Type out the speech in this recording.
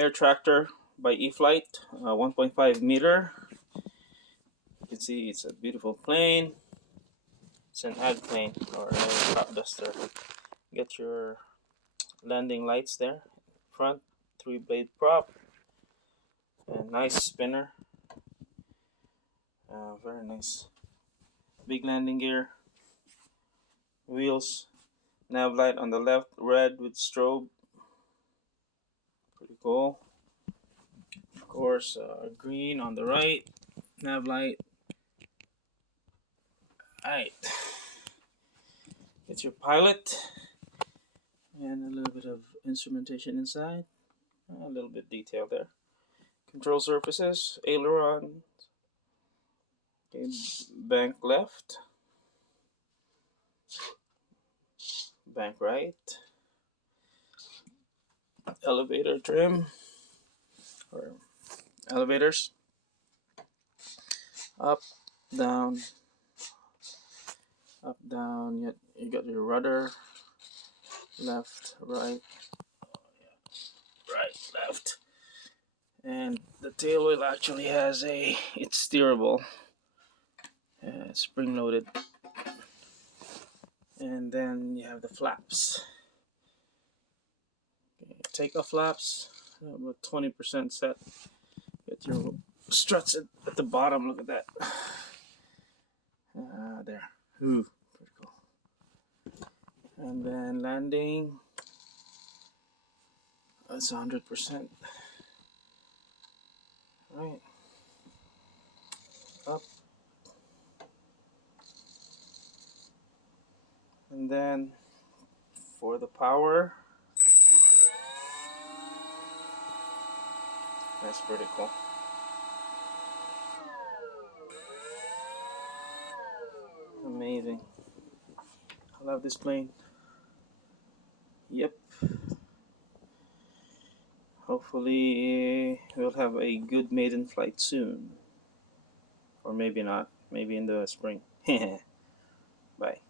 Air Tractor by Eflite, 1.5 meter. You can see it's a beautiful plane. It's an ad plane or a top duster. Get your landing lights there, front, 3-blade prop, and nice spinner. Very nice. Big landing gear. Wheels. Nav light on the left, red with strobe. Pretty cool. Of course, green on the right. Nav light. Alright. It's your pilot. And a little bit of instrumentation inside. A little bit detail there. Control surfaces, aileron. Okay, bank left. Bank right. Elevator trim. Or elevators. Up, down, up, down. Yet you got your rudder, left, right, right, left, and the tail wheel actually has it's steerable, spring loaded, and then you have the flaps. Okay, take off flaps, about 20% set. Get your struts at the bottom. Look at that. There. Ooh, pretty cool. And then landing. That's 100%. Right. Up. And then for the power. That's pretty cool. Amazing. I love this plane. Yep. Hopefully we'll have a good maiden flight soon. Or maybe not. Maybe in the spring. Bye.